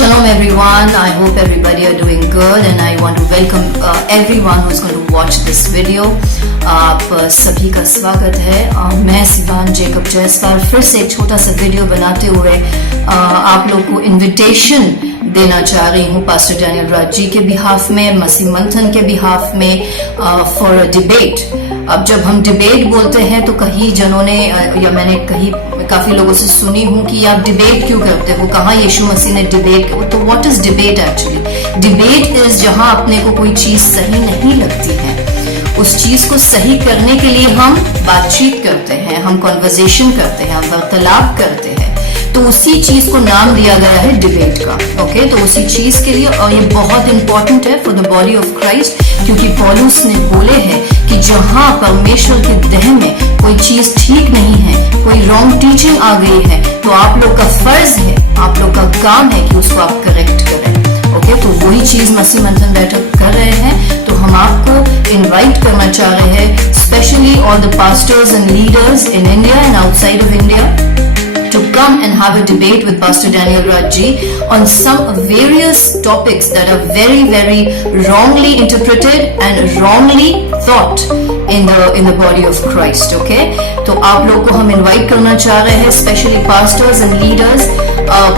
Shalom everyone, I hope everybody are doing good and I want to welcome everyone who's going to watch this video. आप सभी का स्वागत है। मैं Siwan Jacob Jaiswal फिर से एक छोटा सा वीडियो बनाते हुए आप लोग को इनविटेशन देना चाह रही हूँ पास्टर डैनियल राज जी के बिहाफ में, मसीह मंथन के बिहाफ में फॉर अ डिबेट। अब जब हम डिबेट बोलते हैं तो कई जनों ने या मैंने काफी लोगों से सुनी हूँ कि आप डिबेट क्यों करते हो, कहाँ यीशु मसीह ने डिबेट। तो what is debate actually? Debate is जहाँ अपने को कोई चीज सही नहीं लगती है, उस चीज को सही करने के लिए हम बातचीत करते हैं, हम कॉन्वर्सेशन करते हैं, हम वार्तालाप करते हैं। तो उसी चीज को नाम दिया गया है डिबेट का। ओके, तो उसी चीज के लिए, और ये बहुत इंपॉर्टेंट है for the body of Christ, क्योंकि पौलुस ने बोले हैं कि जहां परमेश्वर के देह में कोई चीज ठीक नहीं है, कोई रॉन्ग टीचिंग आ गई है, तो आप लोग का फर्ज है, आप लोग का काम है कि उसको आप करेक्ट करें। ओके, तो वही चीज मसीह मंथन बैठक कर रहे हैं। तो हम आपको इनवाइट करना चाह रहे हैं, specially all the pastors and leaders in India and outside of India, to come and have a debate with Pastor Daniel Raj ji on some various topics that are very, very wrongly interpreted and wrongly thought in the body of Christ. Okay, तो आप लोगों को हम invite करना चाह रहे हैं, specially pastors and leaders,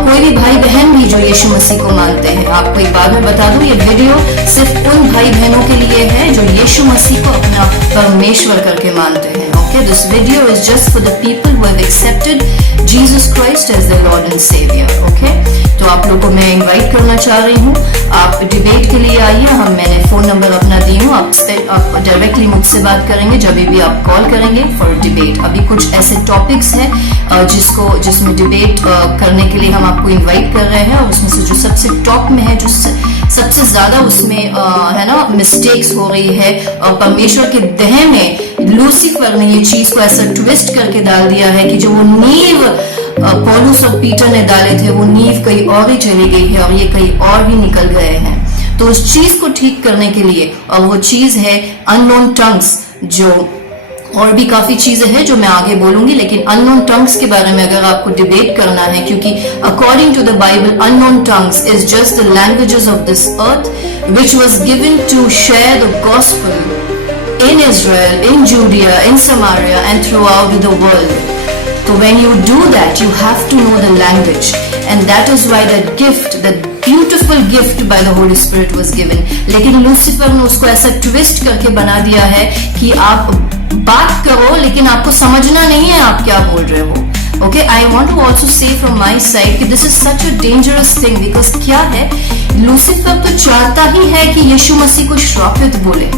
कोई भी भाई बहन भी जो यीशु मसीह को मानते हैं। आपको एक बात मैं बता दूं, ये वीडियो सिर्फ उन भाई बहनों के लिए है जो यीशु मसीह को अपना परमेश्वर करके मानते हैं। Okay, this video is just for the people who have accepted Jesus Christ as their Lord and Savior. Okay, तो आप लोगों को मैं इनवाइट करना चाह रही हूँ, आप डिबेट के लिए आइए। मैंने फोन नंबर अपना दी हूँ, आप डायरेक्टली मुझसे बात करेंगे जब भी आप कॉल करेंगे फॉर डिबेट। अभी कुछ ऐसे टॉपिक्स हैं जिसमें डिबेट करने के लिए हम आपको इनवाइट कर रहे हैं, और उसमें से जो सबसे टॉप में है, जो सबसे ज्यादा उसमें है ना मिस्टेक्स हो रही है, परमेश्वर के देह में लूसीफर ने ये चीज को ऐसा ट्विस्ट करके डाल दिया है कि जो वो नींव पौलुस और पीटर ने डाले थे, वो नींव कहीं और ही चली गई है और ये कहीं और ही निकल गए हैं। तो उस चीज को ठीक करने के लिए, और वो चीज है अननोन टंग्स, जो और भी काफी चीजें हैं जो मैं आगे बोलूंगी, लेकिन अननोन टंग्स के बारे में अगर आपको डिबेट करना है, क्योंकि according to the Bible unknown tongues is just the languages of this earth which was given to share the gospel in Israel, in Judea, in Samaria and throughout the world. So when you do that, you have to know the language, and that is why that gift, that beautiful gift by the Holy Spirit was given. लेकिन Lucifer ने उसको ऐसा twist करके बना दिया है कि आप बात करो लेकिन आपको समझना नहीं है आप क्या बोल रहे हो। Okay, I want to also say from my side कि this is such a dangerous thing, because क्या है, लूसीफर तो चाहता ही है कि यीशु मसीह को श्रापित बोले,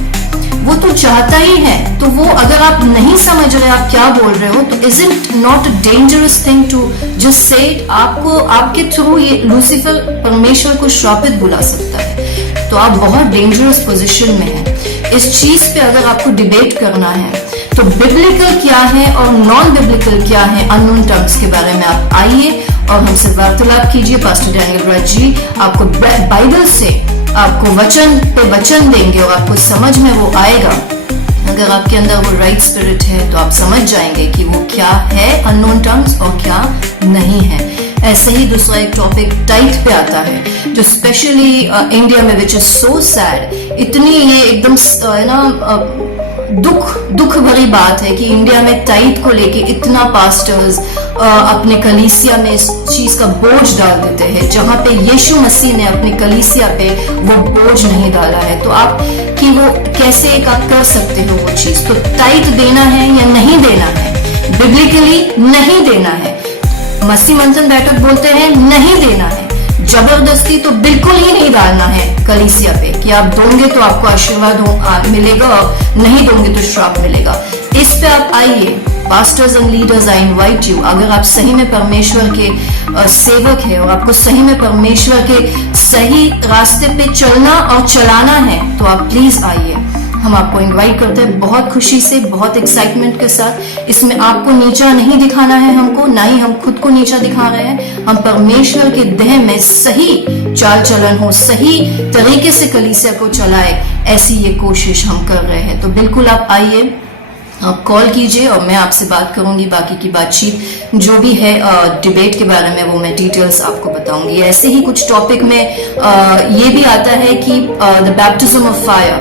वो तो चाहता ही है। तो वो अगर आप नहीं समझ रहे आप क्या बोल रहे हो, तो is it not a dangerous thing to just say it? आपको आपके थ्रू ये लूसीफर परमेश्वर को श्रापित बुला सकता है, तो आप बहुत डेंजरस पोजीशन में हैं। इस चीज पे अगर आपको डिबेट करना है तो बिब्लिकल क्या है और नॉन बिब्लिकल क्या है, अननोन टर्म्स के बारे में आप आइए और हमसे वार्तालाप कीजिए। पास्टर डैनियल राज जी आपको बाइबल से आपको वचन पे वचन देंगे और आपको समझ में वो आएगा। अगर आपके अंदर वो राइट स्पिरिट है तो आप समझ जाएंगे कि वो क्या है अननोन टर्म्स और क्या नहीं है। ऐसे ही दूसरा एक टॉपिक टाइट पे आता है, जो स्पेशली इंडिया में, विच इज सो सैड। इतनी ये एकदम है ना दुख भरी बात है कि इंडिया में टाइट को लेके इतना पास्टर्स अपने कलीसिया में इस चीज का बोझ डाल देते हैं, जहां पे यीशु मसीह ने अपनी कलीसिया पे वो बोझ नहीं डाला है। तो आप कि वो कैसे एक आप कर सकते हो वो चीज? तो टाइट देना है या नहीं देना है? बिब्लिकली नहीं देना है। मसीह मंथन बैठक बोलते हैं नहीं देना है। जबरदस्ती तो बिल्कुल ही नहीं डालना है कलीसिया पे कि आप दोगे तो आपको आशीर्वाद मिलेगा और नहीं दोगे तो श्राप मिलेगा। इस पे आप आइए, pastors and leaders, I invite you. अगर आप सही में परमेश्वर के सेवक है और आपको सही में परमेश्वर के सही रास्ते पे चलना और चलाना है, तो आप प्लीज आइए। हम आपको इनवाइट करते हैं बहुत खुशी से, बहुत एक्साइटमेंट के साथ। इसमें आपको नीचा नहीं दिखाना है हमको, ना ही हम खुद को नीचा दिखा रहे हैं। हम परमेश्वर के देह में सही चाल चलन हो, सही तरीके से कलीसिया को चलाए, ऐसी ये कोशिश हम कर रहे हैं। तो बिल्कुल आप आइए, आप कॉल कीजिए और मैं आपसे बात करूंगी। बाकी की बातचीत जो भी है डिबेट के बारे में वो मैं डिटेल्स आपको बताऊंगी। ऐसे ही कुछ टॉपिक में ये भी आता है कि द बैप्टिज्म ऑफ फायर,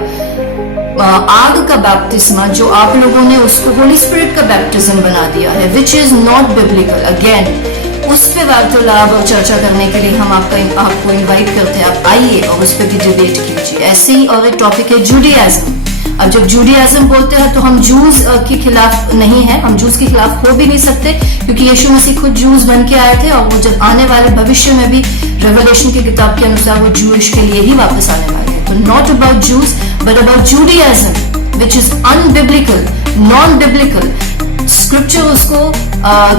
आग का बैप्टिस्मा, जो आप लोगों ने उसको होली स्पिरिट का बैप्टिज्म बना दिया है, which is not biblical. Again उस पे वार्तालाप और चर्चा करने के लिए हम आपको इनवाइट करते हैं। आप आइए और उस पर भी डिबेट कीजिए। ऐसे ही और एक टॉपिक है जूडियाज्म। अब जब जूडियाज्म बोलते हैं तो हम जूस के खिलाफ नहीं है, हम जूस के खिलाफ हो भी नहीं सकते, क्योंकि यीशु मसीह खुद जूस बन के आए थे और वो जब आने वाले भविष्य में भी रेवलेशन की किताब के अनुसार वो जूश के लिए ही वापस आने वाले हैं। तो not about Jews but about Judaism which is unbiblical, non biblical. Scripture उसको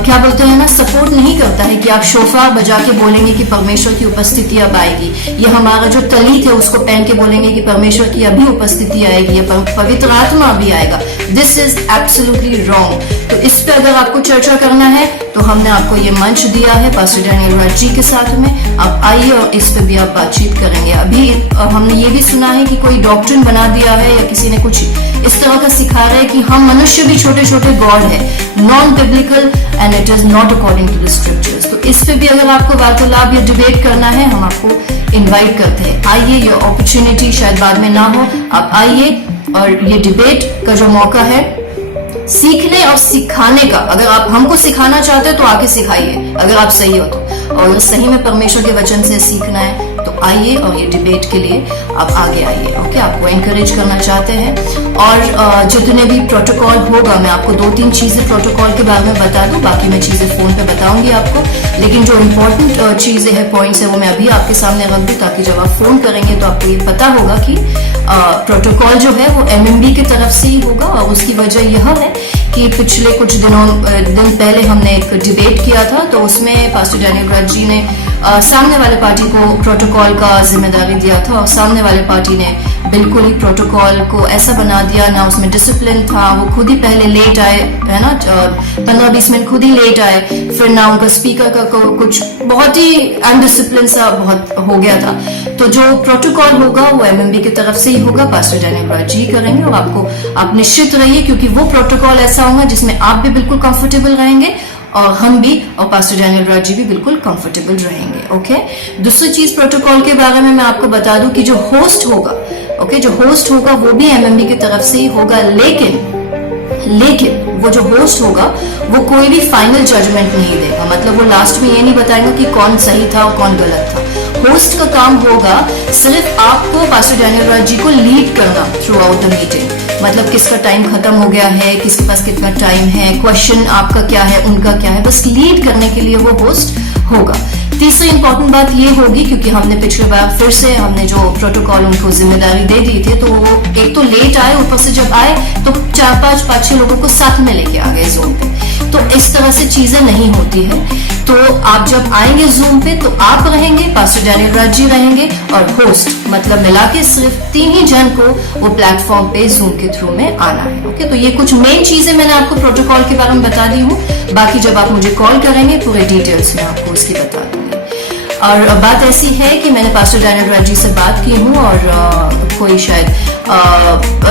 क्या बोलते हैं ना, सपोर्ट नहीं करता है कि आप शोफा बजा के बोलेंगे कि परमेश्वर की उपस्थिति अब आएगी, ये हमारा जो तलीत है उसको पहन के बोलेंगे कि परमेश्वर की अभी उपस्थिति आएगी, या पवित्र आत्मा अभी आएगा। This is absolutely wrong. तो इस पे अगर आपको चर्चा करना है तो हमने आपको ये मंच दिया है पास्टर डैनियल राज जी के साथ में। आप आइए और इस पे भी आप बातचीत करेंगे। अभी हमने ये भी सुना है कि कोई डॉक्ट्रिन बना दिया है या किसी ने कुछ इस तरह का सिखा रहा है कि हम मनुष्य भी छोटे छोटे गॉड है, non biblical and it is not according to the scriptures. तो इस पे भी अगर आपको वार्तालाप या डिबेट करना है, हम आपको इनवाइट करते हैं। आइए, ये अपॉर्चुनिटी शायद बाद में ना हो, आप आइए और ये डिबेट का जो मौका है सीखने और सिखाने का, अगर आप हमको सिखाना चाहते हो तो आके सिखाइए, अगर आप सही हो तो। और अगर सही में परमेश्वर के वचन से सीखना है तो आइए और ये डिबेट के लिए आप आगे आइए। ओके, आपको एनकरेज करना चाहते हैं। और जितने भी प्रोटोकॉल होगा, मैं आपको 2-3 चीजें प्रोटोकॉल के बारे में बता दूं, बाकी मैं चीजें फोन पे बताऊंगी आपको। लेकिन जो इम्पोर्टेंट चीजें हैं, पॉइंट्स है, वो मैं अभी आपके सामने रख दूं, ताकि जब आप फोन करेंगे तो आपको ये पता होगा कि प्रोटोकॉल जो है वो MMB की तरफ से ही होगा। और उसकी वजह यह है कि पिछले कुछ दिन पहले हमने एक डिबेट किया था, तो उसमें पास्टर डैनियल राज जी ने सामने वाले पार्टी को प्रोटोकॉल का जिम्मेदारी दिया था, और सामने वाले पार्टी ने बिल्कुल ही प्रोटोकॉल को ऐसा बना दिया, ना उसमें डिसिप्लिन था, वो खुद ही पहले लेट आए, है ना, 15-20 मिनट खुद ही लेट आए, फिर ना उनका स्पीकर का कुछ बहुत ही अनडिसिप्लिन सा बहुत हो गया था। तो जो प्रोटोकॉल होगा वो MMB की तरफ से ही होगा, पास्टर डैनियल राज जी करेंगे, और आप निश्चित रहिए, क्योंकि वो प्रोटोकॉल ऐसा होगा जिसमें आप भी बिल्कुल कंफर्टेबल रहेंगे और हम भी और पास्टर डैनियल राज जी भी बिल्कुल कंफर्टेबल रहेंगे। ओके, दूसरी चीज प्रोटोकॉल के बारे में मैं आपको बता दूं कि जो होस्ट होगा, ओके, जो होस्ट होगा वो भी MMB की तरफ से ही होगा, लेकिन वो जो होस्ट होगा वो कोई भी फाइनल जजमेंट नहीं देगा। मतलब वो लास्ट में ये नहीं बताएगा कि कौन सही था और कौन गलत था। होस्ट का काम होगा सिर्फ आपको, पास्टर डैनियल राज जी को लीड करना थ्रू आउट द मीटिंग। मतलब किसका टाइम खत्म हो गया है, किसके पास कितना टाइम है, क्वेश्चन आपका क्या है, उनका क्या है, बस लीड करने के लिए वो होस्ट होगा। तीसरी इंपॉर्टेंट बात ये होगी, क्योंकि हमने पिछले बार फिर से हमने जो प्रोटोकॉल उनको जिम्मेदारी दे दी थी, तो वो एक तो लेट आए, ऊपर से जब आए तो 4-5 लोगों को साथ में लेके आ गए जूम पे। तो इस तरह से चीजें नहीं होती है। तो आप जब आएंगे जूम पे तो आप रहेंगे, पास्टर डैनियल राज जी रहेंगे और होस्ट, मतलब मिला के सिर्फ 3 ही जन को वो प्लेटफॉर्म पे जूम के थ्रू में आना है। ओके, तो ये कुछ मेन चीजें मैंने आपको प्रोटोकॉल के बारे में बता दी हूँ। बाकी जब आप मुझे कॉल करेंगे पूरे डिटेल्स में आपको उसकी बता दूंगी। और बात ऐसी है कि मैंने पास्टर डैनियल राज जी से बात की हूँ, और कोई शायद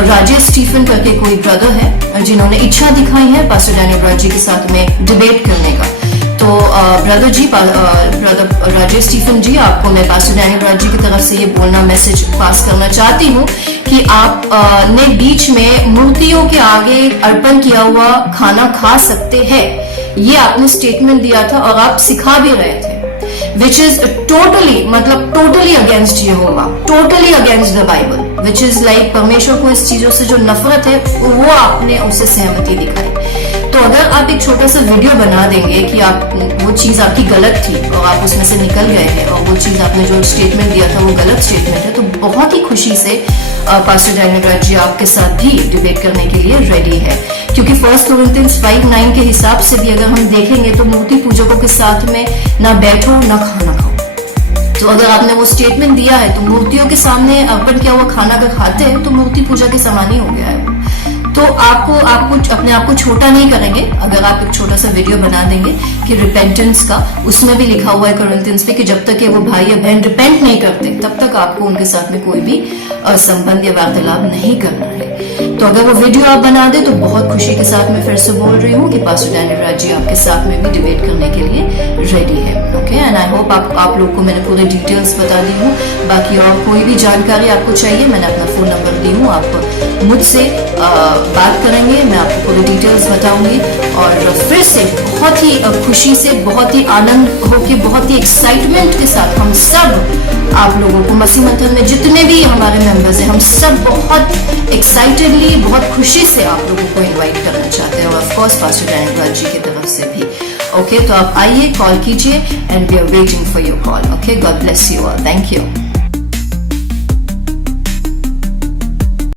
राजेश स्टीफन करके कोई ब्रदर है जिन्होंने इच्छा दिखाई है पास्टर डैनियल राज जी के साथ में डिबेट करने का। तो ब्रदर जी, ब्रदर राजेश स्टीफन जी, आपको मैं पास्टर डैनियल राज जी की तरफ से ये बोलना, मैसेज पास करना चाहती हूँ कि आप ने बीच में मूर्तियों के आगे अर्पण किया हुआ खाना खा सकते हैं, ये आपने स्टेटमेंट दिया था और आप सिखा भी रहे थे, which is totally against Jehovah, totally against the Bible, which is like परमेश्वर को इस चीजों से जो नफरत है वो आपने उससे सहमति दिखाई। तो अगर आप एक छोटा सा वीडियो बना देंगे कि आप वो चीज आपकी गलत थी और आप उसमें से निकल गए हैं और वो चीज आपने जो स्टेटमेंट दिया था वो गलत स्टेटमेंट है, तो बहुत ही खुशी से पास्टर डैनियल राज जी आपके साथ भी डिबेट करने के लिए रेडी है। क्योंकि 1 कोरिन्थियंस 5:9 के हिसाब से भी अगर हम देखेंगे तो मूर्ति पूजकों के साथ में ना बैठो ना खाना खाओ। तो अगर आपने वो स्टेटमेंट दिया है तो मूर्तियों के सामने अर्पण किया हुआ खाना अगर खाते हैं तो मूर्ति पूजा के समान ही हो गया है। तो आपको अपने आप को छोटा नहीं करेंगे अगर आप एक छोटा सा वीडियो बना देंगे कि रिपेंटेंस का, उसमें भी लिखा हुआ है कोरिन्थियंस पे कि जब तक वो भाई या बहन रिपेंट नहीं करते तब तक आपको उनके साथ में कोई भी संबंध या वार्तालाप नहीं करना है। तो अगर वो वीडियो आप बना दे तो बहुत खुशी के साथ मैं फिर से बोल रही हूँ कि पास्टर डैनियल राज जी आपके साथ में भी डिबेट करने के लिए रेडी है। ओके, एंड आई होप आप लोग को मैंने पूरे डिटेल्स बता दी हूँ। बाकी और कोई भी जानकारी आपको चाहिए, मैंने अपना फोन नंबर दी हूँ, आप मुझसे बात करेंगे, मैं आपको पूरी डिटेल्स बताऊंगी। और फिर से बहुत ही खुशी से, बहुत ही आनंद होके, बहुत ही एक्साइटमेंट के साथ हम सब आप लोगों को मसीह मंथन में जितने भी हमारे मेंबर्स हैं, हम सब बहुत एक्साइटेडली, बहुत खुशी से आप लोगों को इनवाइट करना चाहते हैं, और of course pastor Daniel Raj ji की तरफ से भी। ओके, तो आप आइए, कॉल कीजिए, and we are waiting for your call. Okay, god bless you all, thank you.